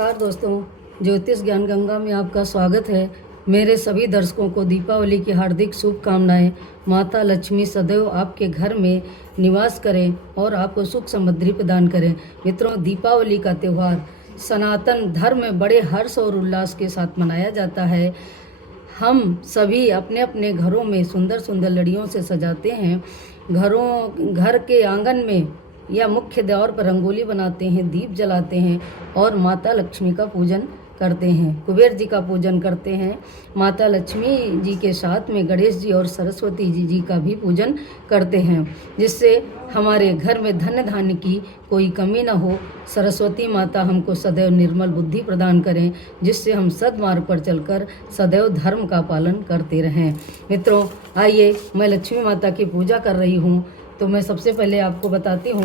नमस्कार दोस्तों, ज्योतिष ज्ञान गंगा में आपका स्वागत है। मेरे सभी दर्शकों को दीपावली की हार्दिक शुभकामनाएं। माता लक्ष्मी सदैव आपके घर में निवास करें और आपको सुख समृद्धि प्रदान करें। मित्रों, दीपावली का त्यौहार सनातन धर्म में बड़े हर्ष और उल्लास के साथ मनाया जाता है। हम सभी अपने अपने घरों में सुंदर सुंदर लड़ियों से सजाते हैं। घर के आंगन में या मुख्य द्वार पर रंगोली बनाते हैं, दीप जलाते हैं और माता लक्ष्मी का पूजन करते हैं, कुबेर जी का पूजन करते हैं। माता लक्ष्मी जी के साथ में गणेश जी और सरस्वती जी का भी पूजन करते हैं, जिससे हमारे घर में धन धान्य की कोई कमी न हो। सरस्वती माता हमको सदैव निर्मल बुद्धि प्रदान करें, जिससे हम सद्मार्ग पर चलकर सदैव धर्म का पालन करते रहें। मित्रों, आइए, मैं लक्ष्मी माता की पूजा कर रही हूँ, तो मैं सबसे पहले आपको बताती हूँ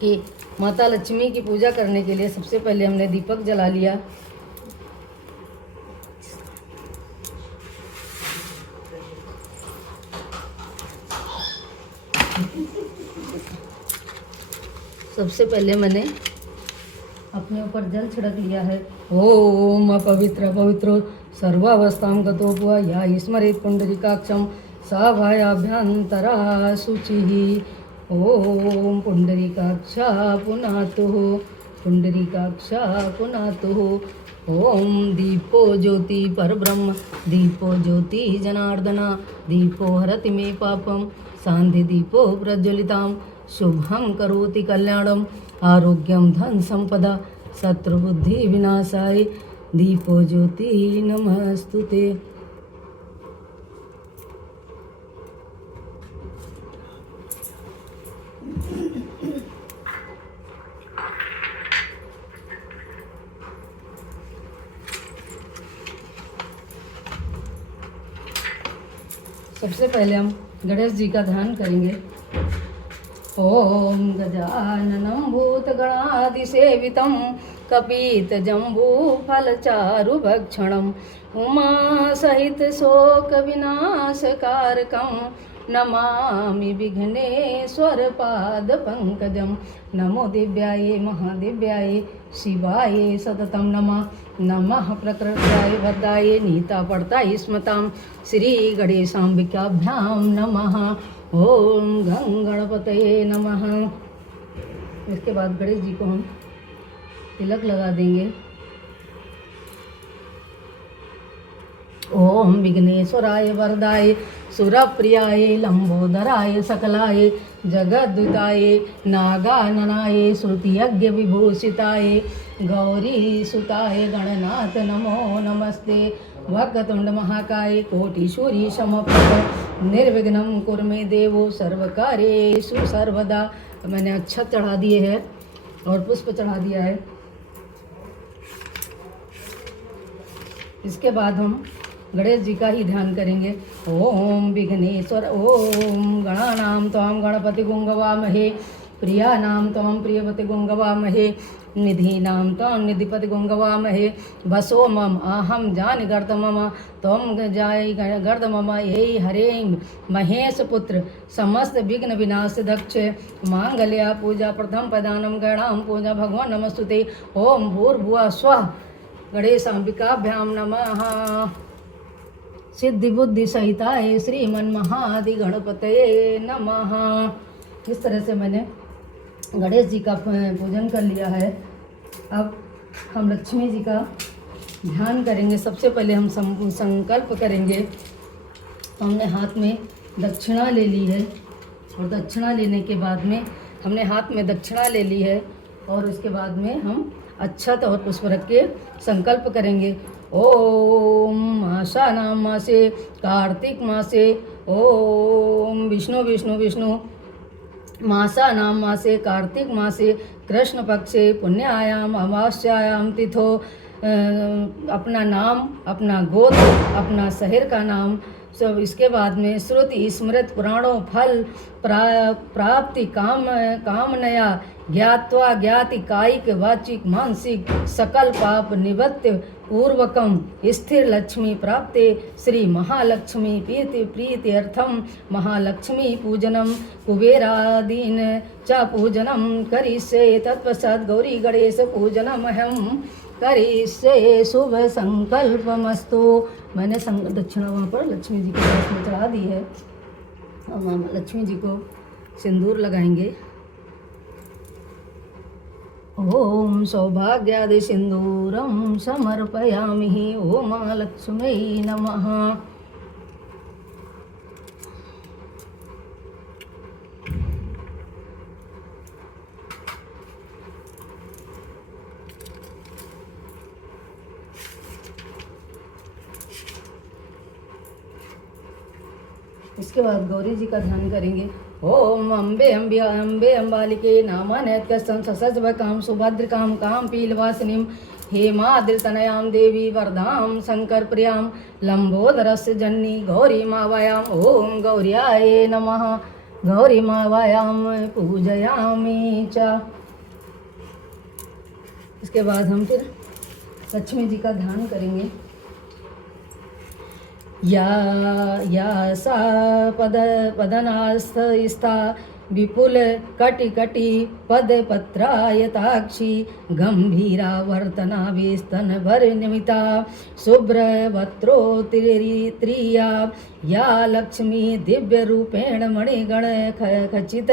कि माता लक्ष्मी की पूजा करने के लिए सबसे पहले हमने दीपक जला लिया। सबसे पहले मैंने अपने ऊपर जल छिड़क लिया है। ओम पवित्र पवित्र सर्वावस्थां गतो भुवा या स्मरेत् पुंडरीकाक्षं सा भायाभ्यंतरा शुचिः। ओम पुंडरीकाक्षा पुनातुः पुंडरीकाक्षा पुनातुः। ओम दीपो ज्योति परब्रह्म दीपो ज्योति जनार्दना दीपो हरति मे पापम शांति दीपो प्रज्वलितां शुभं करोति कल्याणम आरोग्यम धन संपदा शत्रुबुद्धि विनाशाय दीपो ज्योति नमस्तुते। सबसे पहले हम गणेश जी का ध्यान करेंगे। ओम गजाननं भूतगणादिसेवितं कपितजम्बूफलचारुभक्षणं उमा सहित शोकविनाशकारकं नमामि विघ्नेश्वर पादपङ्कजं। नमो दिव्याय महादिव्याय शिवाय सततं नमः। नमः प्रकृत्याय वरदाय नीतापड़ताय स्मतां श्री गणेशाम्बिकाभ्यां नमः। ओम गणपतये नमः। इसके बाद गणेश जी को हम तिलक लगा देंगे। ओम विघ्नेश्वराय वरदाय सुरप्रियाय लंबोदराय सकलाय जगद्दूताय नागाननाय श्रुतियज्ञ विभूषिताय गौरी सुताय गणनाथ नमो नमस्ते। वक्रतुंड महाकाय कोटिसूर्य समप्रभ निर्विघ्नं कुरु मे देवो सर्वकार्येषु सर्वदा। मैंने अक्षत चढ़ा दिए हैं और पुष्प चढ़ा दिया है। इसके बाद हम गणेश जी का ही ध्यान करेंगे। ओम विघ्नेश्वर ओम गणानां त्वां गणपति गुंगवामहे प्रियानां त्वां प्रियपति गुंगवामहे निधीनां त्वां निधिपति गुंगवामहे वसो मम आहम जान गर्द मम त्वं जाय गर्द मम ये हरे महेश पुत्र समस्त विघ्न विनाश दक्ष मांगल्या पूजा प्रथम प्रदानम गणाम पूजा भगवान नमस्तुते। ओम भूर्भुवः स्वः गणेशाम्बिकाभ्यां नमः। सिद्धि बुद्धि सहिताय श्रीमन महादि गणपतये नमः। इस तरह से मैंने गणेश जी का पूजन कर लिया है। अब हम लक्ष्मी जी का ध्यान करेंगे। सबसे पहले हम संकल्प करेंगे। तो हमने हाथ में दक्षिणा ले ली है और दक्षिणा लेने के बाद में हमने हाथ में दक्षिणा ले ली है और उसके बाद में हम अक्षत और पुष्प रख के संकल्प करेंगे। ओम आषाढ़ मासे कार्तिक मासे ओम विष्णु विष्णु विष्णु मासानां मासे कार्तिक मासे कृष्ण पक्षे पुण्यायाम अमावस्यायाम तिथो। अपना नाम, अपना गोत्र, अपना शहर का नाम सब। इसके बाद में श्रुति स्मृत पुराणों फल प्राप्ति कामनया ज्ञात्वा ज्ञाति कायिक वाचिक मानसिक सकल पाप निवृत्त पूर्वकम स्थिर लक्ष्मी प्राप्ते श्री महालक्ष्मी प्रीति अर्थम महालक्ष्मी पूजनम कुबेरादीन च पूजनम करिष्ये। तत्पश्चात गौरी गणेश पूजनम अहम करिष्ये। शुभ संकल्पमस्तु। मैंने दक्षिणा वहाँ पर लक्ष्मी जी के पास में चढ़ा दी है। हम लक्ष्मी जी को सिंदूर लगाएंगे। ओम सौभाग्यादि सिंदूरम समर्पयामि। ओम महालक्ष्मी नमः। इसके बाद गौरी जी का ध्यान करेंगे। ओम अम्बे अम्बालिके नामानैत्कस्तं ससज्व काम सुभद्र काम काम पीलवासिनीं हेमाद्रितनयां देवी वरदां शंकर प्रियां लंबोदरस्य जन्नी गौरी मावायाम। ओम गौर्याय नमः। गौरी मावायाम पूजयामि च। इसके बाद हम फिर लक्ष्मी जी का ध्यान करेंगे। या सा पदनास्था विपुल कटि पद पत्रायताक्षी गंभीरा वर्तनावेस्तन भर निमिता शुभ्रवत्रोत्तरीया या लक्ष्मी दिव्य रूपेण मणिगण खचित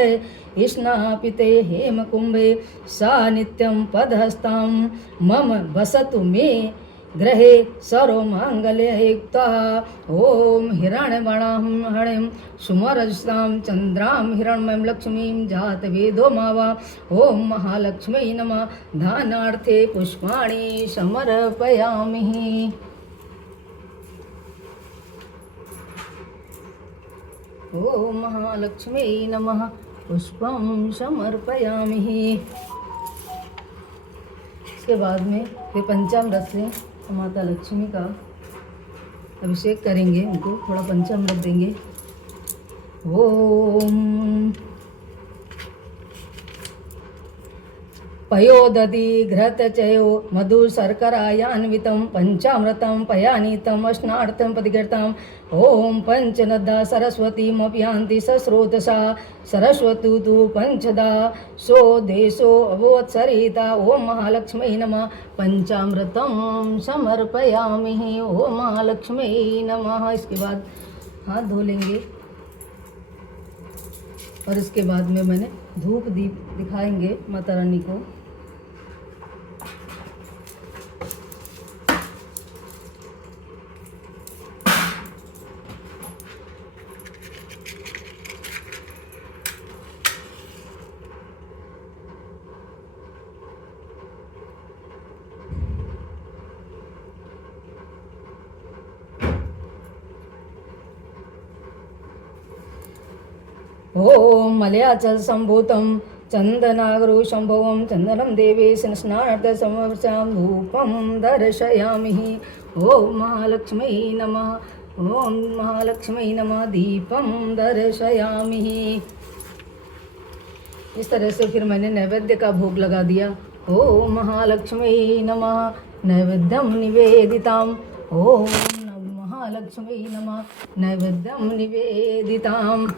स्नापिते हेमकुंभे सा नित्यं पदहस्तां मम वसतु मे ग्रहे सर्वमांगल्ययुक्ता। ओम हिरण्यवर्णां सुमरजसां चंद्रां हिरण्मयीं लक्ष्मीं जातवेदो मावा। ओम महालक्ष्मी नमः। दानार्थे पुष्पाणि समर्पयामि। ओम महालक्ष्मी नमः। पुष्पं समर्पयामि। इसके बाद में फिर पंचामृत से माता लक्ष्मी का अभिषेक करेंगे। उनको थोड़ा पंचामृत देंगे। ओम पयोदधि घृतचयो मधु शर्करायान्वितं पंचामृतं पयानीतं स्नार्थं प्रतिगृह्यताम्। ओम पंचनदा सरस्वतीमप्यान्ति सस्रोतसा सरस्वतु तु पंचदा सो देशो अवोत्सरिता। ओम महालक्ष्मी नमः। पंचामृतं समर्पयामि। ओम महालक्ष्मी नमः। इसके बाद हाथ धो लेंगे और इसके बाद में मैंने धूप दीप दिखाएंगे माता रानी को। ओम मलयाचल संभूतं चंदनागरु संभवं चंदनं देवी स्नानार्थ समर्पयां धूपं दर्शयामि। ओम महालक्ष्मी नमः। ओम महालक्ष्मी नमः। दीपं दर्शयामि। इस तरह से फिर मैंने नैवेद्य का भोग लगा दिया। ओम महालक्ष्मी नमः। नैवेद्यं निवेदिताम्। ओम महालक्ष्मी नमः। नैवेद्यं निवेदिताम्।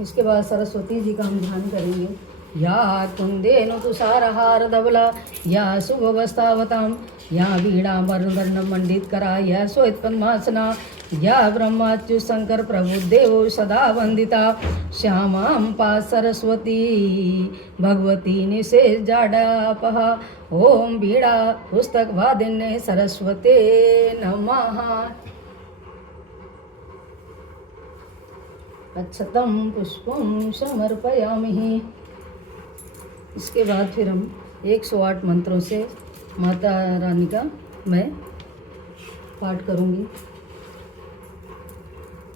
इसके बाद सरस्वती जी का हम ध्यान करेंगे। या कुंदेनु तुषारहार धवला या शुभवस्थावतां या वीणांबरवर्णं मंडितकरा या श्वेत पद्मासना या ब्रह्माच्यु शंकर प्रभुदेव सदा वंदिता श्यामां पा सरस्वती भगवती निशेष जाडापहा। ओम वीणा पुस्तक वादिन्ये सरस्वते नमः। अच्छतम पुष्पं समर्पयामि। इसके बाद फिर हम 108 मंत्रों से माता रानी का मैं पाठ करूंगी।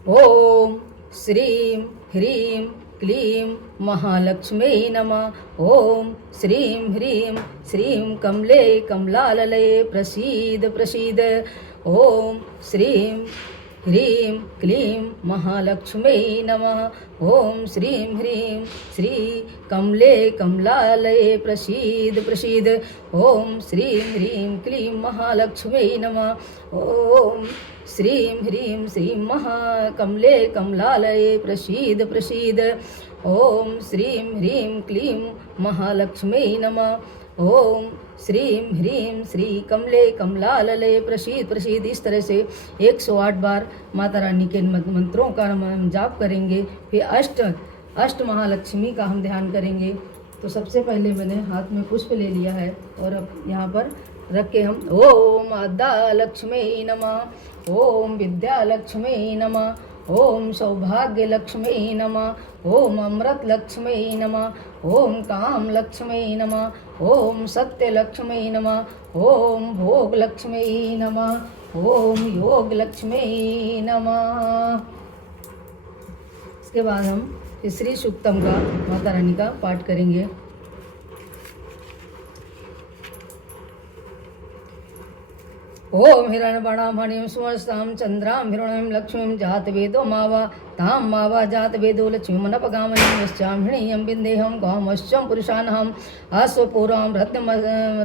ओम श्रीं ह्रीं क्लीं महालक्ष्मी नमः। ओम श्रीं ह्रीं श्रीं कमले कमलालये प्रसीद प्रसीद। ओम श्रीं ह्रीं क्लीं महालक्ष्म्यै नमः। ओम श्रीं ह्रीं श्री कमले कमलालये प्रसीद प्रसीद। ओम श्रीं ह्रीं क्लीं महालक्ष्म्यै नमः। ओम श्रीं ह्रीं श्रीं महाकमले कमलालये प्रसीद प्रसीद। ओम श्रीं ह्रीं क्लीं महालक्ष्म्यै नमः। ओम श्रीं ह्रीं श्री कमले कमलालये प्रसीद प्रसीद। इस तरह से 108 बार माता रानी के मंत्रों का हम जाप करेंगे। फिर अष्ट महालक्ष्मी का हम ध्यान करेंगे। तो सबसे पहले मैंने हाथ में पुष्प ले लिया है और अब यहाँ पर रख के हम ओम आद्या लक्ष्मी नमः, ओम विद्या लक्ष्मी नमः, ओम सौभाग्य लक्ष्मी नमः, ओम अमृत लक्ष्मी नमः, ओम काम लक्ष्मी नमः, ओम सत्य लक्ष्मी नमः, ओम भोग लक्ष्मी नमः, ओम योग लक्ष्मी नमः। इसके बाद हम श्री सूक्तम का माता रानी का पाठ करेंगे। ओम हिरण्यवर्णामणिं सुवर्णां चंद्रां हिरण्यं लक्ष्मीं जातवेदो मावा तां मावा जातवेदो लक्ष्मीमनपगामिनीं यस्यां हिरण्यं बिन्देहं गौमश्चं पुरुषानहम् अश्वपूरां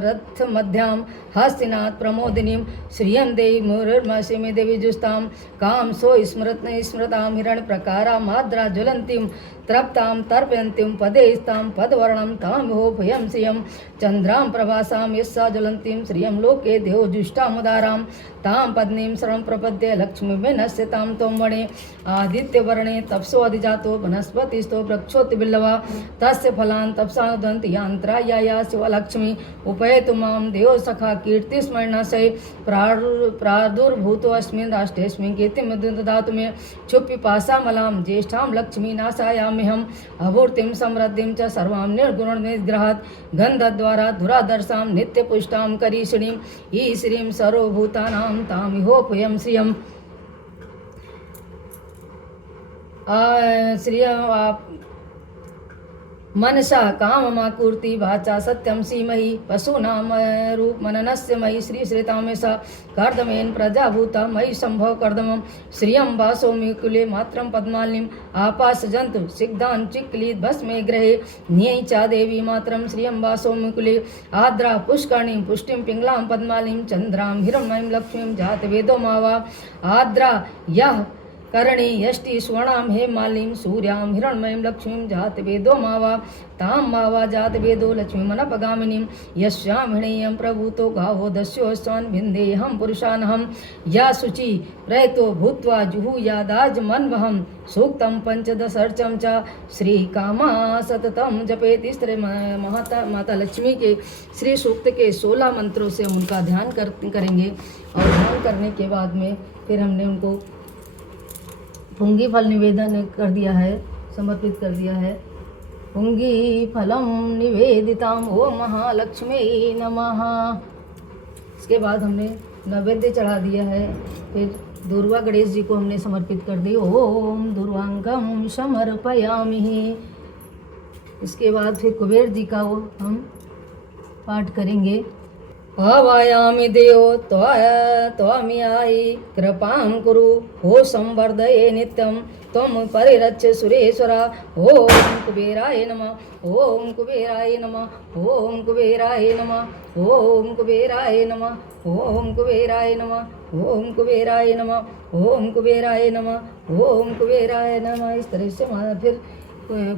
रथमध्यां हस्तिनाथ प्रमोदिनीं श्रियं देवी मुरुर्मसिमि देवी जुस्तां कां सो स्मृतां हिरण्यप्रकारां माद्रा ज्वलन्तीं तृप्तां तर्पयन्तीं पदेस्तां पदवर्णं तां भयं श्रियं चन्द्रां प्रभासां यस्सा ज्वलन्तीं श्रियं लोके देवजुष्टामुदारां तां पत्नीं शरणं प्रपद्ये लक्ष्मी नश्यतां त्वं वणे आदित्यवर्णे तपसो अधिजातो वनस्पतिस्थो वृक्षोत्बिल्लवा तस्य फलान् तपसानुदन्ति यान्त्राया शिवलक्ष्मी उपैतु मां देव सखा कीर्तिस्मरणशय प्रादुर्भूतो अस्मिन् राष्ट्रेऽस्मिन् कीर्तिं ददातु मे क्षुप्पिपासामलां ज्येष्ठां लक्ष्मी नाशायाम्यहम् अभूर्तिं समृद्धिं च सर्वां निर्गुणं निग्रहात् गन्धद्वारा दुरादर्शां नित्यपुष्टां करीषिणीं ईश्रीं सर्वभूतानां तामिहोपयं श्रियम् मनसा काममाकुर्ति वाचा सत्यं सीमहि पशूनां रूपमननस्य मयि श्रीश्रितामेषा कर्दमेन प्रजाभूता मयि संभव कर्दमं श्रियं वासोमि कुले मात्रं पद्मालिनीम् आपासजन्तु सिग्धान् चिक्लीत् भस्मे ग्रहे न्यै च देवी मात्रं श्रियं वासोमि कुले आद्रा पुष्करणीं पुष्टिं पिङ्गलां पद्मालिनीं चन्द्रां हिरण्मयीं लक्ष्मीं जातवेदो मावा आद्रा यः करणी यष्टि स्वर्णां हेमालिं सूर्यां हिरण्मयीं लक्ष्मीं जातवेदो मावा तां मावा जातवेदो लक्ष्मीमनपगामिनीं यस्यां हिरण्यं प्रभूतो गावो दस्यो स्वान् विन्देऽहं पुरुषानहं या शुचि प्रयतो भूत्वा जुहुयादाजमन्वहं सूक्तं पंचदशर्चम च श्रीकामा सततम जपेत। इस तरह माता लक्ष्मी के श्री सूक्त के 16 मंत्रों से हम उनका ध्यान करेंगे। और ध्यान करने के बाद में फिर हमने उनको पुंगी फल निवेदन कर दिया है, समर्पित कर दिया है। पुंगी फलम निवेदिताम ओम महालक्ष्मी नमः। इसके बाद हमने नैवेद्य चढ़ा दिया है। फिर दुर्वा गणेश जी को हमने समर्पित कर दी। ओम दुर्वांगम समर्पयामि। इसके बाद फिर कुबेर जी का वो हम पाठ करेंगे। आवायामि देव त्वामियायि कृपां कुरु हो संवर्धये नित्यं त्वं परिरक्ष सुरेश्वरा। ओम कुबेराय नमः, ओम कुबेराय नमः, ओम कुबेराय नमः, ओम कुबेराय नमः, ओम कुबेराय नमः, ओम कुबेराय नमः, ओम कुबेराय नमः, ओम कुबेराय नमः। इस तरह से फिर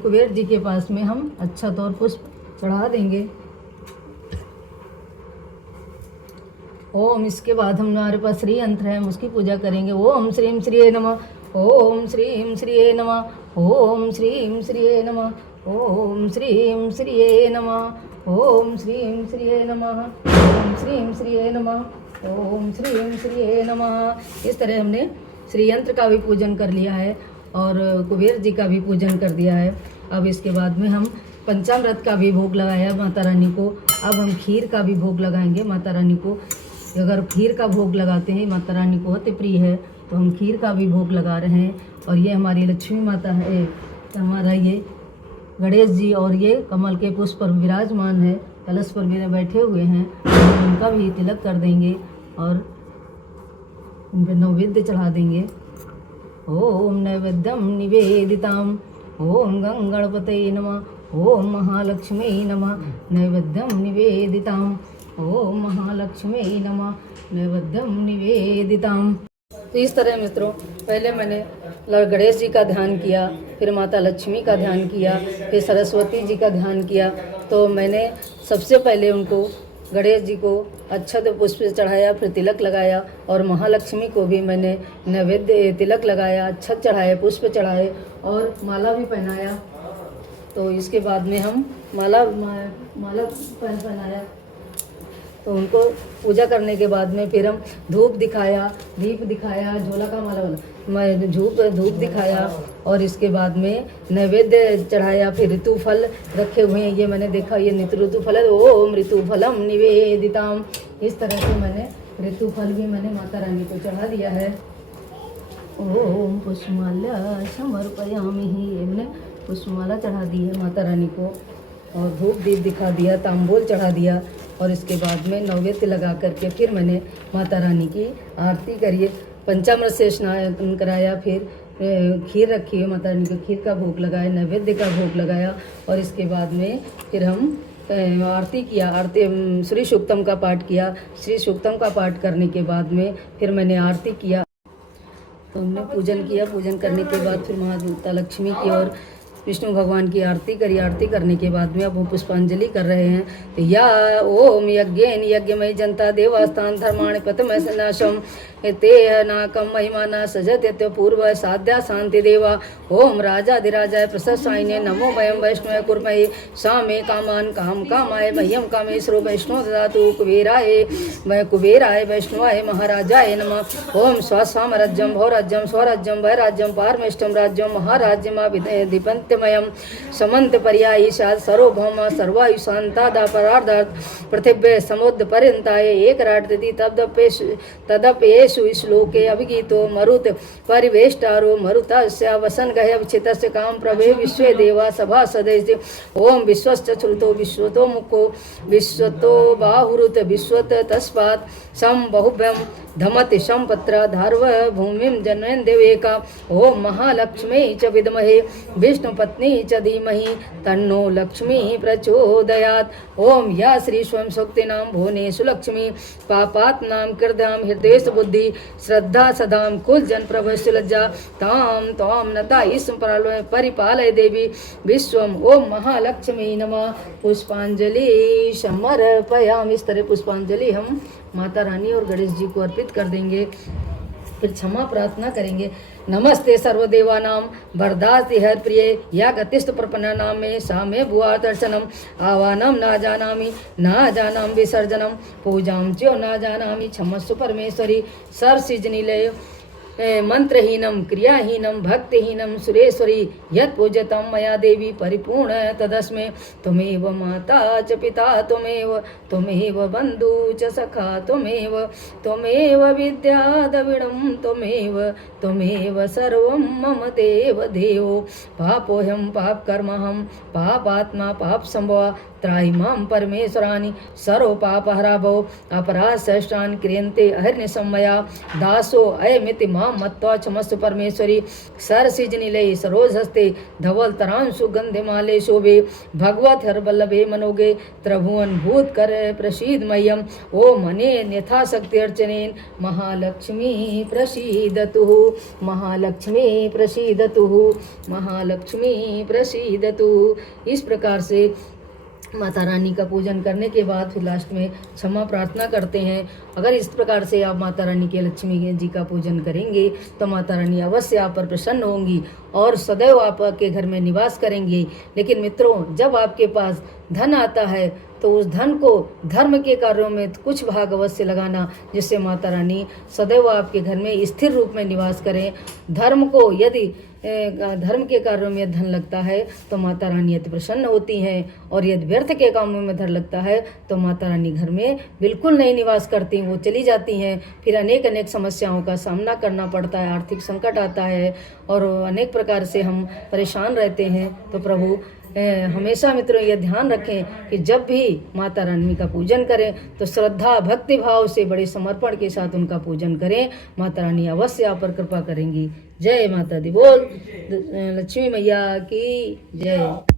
कुबेर जी के पास में हम अक्षत और पुष्प चढ़ा देंगे। ओम इसके बाद हमारे पास श्री यंत्र है, हम उसकी पूजा करेंगे। ओम श्रीं श्रीये नमः, ओम श्रीं श्रीये नमः, ओम श्रीं श्रीये नमः, ओम श्रीं श्रीये नमः, ओम श्रीं श्रीये नमः, ओम श्रीं श्रीये नमः, ओम श्रीं श्रीये नमः। इस तरह हमने श्री यंत्र का भी पूजन कर लिया है और कुबेर जी का भी पूजन कर दिया है। अब इसके बाद में हम पंचामृत का भी भोग लगाया माता रानी को। अब हम खीर का भी भोग लगाएंगे माता रानी को। अगर खीर का भोग लगाते हैं, माता रानी को अति प्रिय है, तो हम खीर का भी भोग लगा रहे हैं। और ये हमारी लक्ष्मी माता है, हमारा ये गणेश जी और ये कमल के पुष्प पर विराजमान है, कलश पर भी बैठे हुए हैं। उनका भी तिलक कर देंगे और उन पर नैवेद्य चढ़ा देंगे। ओम नैवेद्यम निवेदिताम। ओम गंगणपतये नमः। ओम महालक्ष्मी नमः। नैवेद्यम निवेदिताम। ओम महालक्ष्मी नमः। नैवेद्यम निवेदिताम। तो इस तरह मित्रों, पहले मैंने गणेश जी का ध्यान किया, फिर माता लक्ष्मी का ध्यान किया, फिर सरस्वती जी का ध्यान किया। तो मैंने सबसे पहले उनको गणेश जी को अक्षत पुष्प चढ़ाया, फिर तिलक लगाया, और महालक्ष्मी को भी मैंने नैवेद्य तिलक लगाया, अक्षत चढ़ाए, पुष्प चढ़ाए और माला भी पहनाया। तो इसके बाद में हम माला पहनाया। तो उनको पूजा करने के बाद में फिर हम धूप दिखाया, दीप दिखाया, झोला का माला मैं धूप दिखाया, और इसके बाद में नैवेद्य चढ़ाया। फिर ऋतु फल रखे हुए हैं, ये मैंने देखा, ये नित्य ऋतु फल है। ओम ऋतु फलम निवेदिताम। इस तरह से मैंने ऋतु फल भी मैंने माता रानी को चढ़ा दिया है। ओम पुष्पमाला समर्पयामि, ये मैंने पुष्पमाला चढ़ा दी है माता रानी को, और धूप दीप दिखा दिया, तांबूल चढ़ा दिया, और इसके बाद में नैवेद्य लगा करके फिर मैंने माता रानी की आरती करी, पंचामृत से स्नान कराया, फिर खीर रखी है माता रानी को, खीर का भोग लगाया, नैवेद्य का भोग लगाया, और इसके बाद में फिर हम आरती किया, श्री सूक्तम का पाठ किया। श्री सूक्तम का पाठ करने के बाद में फिर मैंने आरती किया। तो हमने पूजन किया, पूजन करने के बाद फिर माता लक्ष्मी की और विष्णु भगवान की आरती करी। आरती करने के बाद में अब हम पुष्पांजलि कर रहे हैं। तो या ओम यज्ञेन यज्ञमय जनता देवस्थान धर्माणि पतमय नाशम ते नाकम महिमाना सजत पूर्व साध्या शांति देवा। ओम राजाधिराजाय प्रशस्तायिने नमो वयम वैष्णव कुर्महे सा मे कामान काम कामाय मह्यम कामेश्वरो वैष्णव ददातु कुबेराय वैष्णवाय महाराजाय नमः। ओम स्वस्वामराज्यम भौराज्यम स्वराज्यम वैराज्यम पारमेष्टम राज्यम महाराज्यमाभिधिपन्त्यमयम समन्त पर्यायी साध सर्वभौम सर्वायु शांतादा परार्धार्थ पृथिव्य समुद्र पर्यंताय एकराट तदपेश श्लोके अभिगीतो मरुत परिवेष्टारो मरुतस्य वसन गह अवचितस्य काम प्रभे विश्वे देवा सभा सदैस्य। ओम विश्वश्च श्रुतो विश्वतो मुखो विश्वतो बाहुरुत विश्वत तस्मात् सम बहुभ्यम धमति संपत्र धार्व भूमिम जनयन देवेका। ओम महालक्ष्मी च विद्महे विष्णुपत्नी च धीमहि तन्नो लक्ष्मी प्रचोदयात्। ओम या श्री स्वयं शक्तिनां भुवनेषु लक्ष्मी पापात्नां कृतां हृदयेश बुद्धि श्रद्धा सदाम कुल जन प्रभस्य लज्जा ताम ताम नता इस परिपालय देवी विश्वम। ओम महालक्ष्मी नमः। पुष्पांजलि समर्पयामि। इस तरह पुष्पांजलि हम माता रानी और गणेश जी को अर्पित कर देंगे, फिर क्षमा प्रार्थना करेंगे। नमस्ते सर्वदेवानां वरदास्ति हरप्रिये या गतिस्थ प्रपन्नानां मे सा मे भुआर्तर्चनम आवानम ना जानामि विसर्जनम पूजां च ना जानामि क्षमस्व परमेश्वरी। सर्वसिजनिलय मंत्रहीनम क्रियाहीनम भक्तिहीनम सुरेश्वरी यत् पूज्यतं मया देवी परिपूर्ण तदस्मे। त्वमेव माता च पिता त्वमेव बंधु च सखा त्वमेव विद्या द्रविणं त्वमेव सर्वं मम देव देवो। पापोऽहं पापकर्महं पापात्मा पापसंभवा त्राहि मां परमेश्वराणि सर्व पापहरा भव। अपराधसहस्राणि क्रियन्ते अहर्निशं दासो अयमिति मां मत्वा क्षमस्व परमेश्वरी। सरसिजनिलये सरोजहस्ते धवल तरांशु गंधमाले शोभे भगवत हरवल्लभे मनोगे त्रिभुवन भूत कर प्रसीद मह्यम। ओम अनेन यथाशक्ति अर्चनेन महालक्ष्मी प्रसीदतु महालक्ष्मी प्रसीदतु महालक्ष्मी प्रसीदतु। इस प्रकार से माता रानी का पूजन करने के बाद फिर लास्ट में क्षमा प्रार्थना करते हैं। अगर इस प्रकार से आप माता रानी के लक्ष्मी जी का पूजन करेंगे तो माता रानी अवश्य आप पर प्रसन्न होंगी और सदैव आपके घर में निवास करेंगी। लेकिन मित्रों, जब आपके पास धन आता है तो उस धन को धर्म के कार्यों में कुछ भाग अवश्य लगाना, जिससे माता रानी सदैव आपके घर में स्थिर रूप में निवास करें। धर्म को यदि धर्म के कार्यों में धन लगता है तो माता रानी अति प्रसन्न होती हैं, और यदि व्यर्थ के कामों में धन लगता है तो माता रानी घर में बिल्कुल नहीं निवास करती, वो चली जाती हैं। फिर अनेक समस्याओं का सामना करना पड़ता है, आर्थिक संकट आता है और अनेक प्रकार से हम परेशान रहते हैं। तो प्रभु हमेशा मित्रों ये ध्यान रखें कि जब भी माता रानी का पूजन करें तो श्रद्धा भक्ति भाव से बड़े समर्पण के साथ उनका पूजन करें। माता रानी अवश्य आप पर कृपा करेंगी। जय माता दी। बोल लक्ष्मी मैया की जय।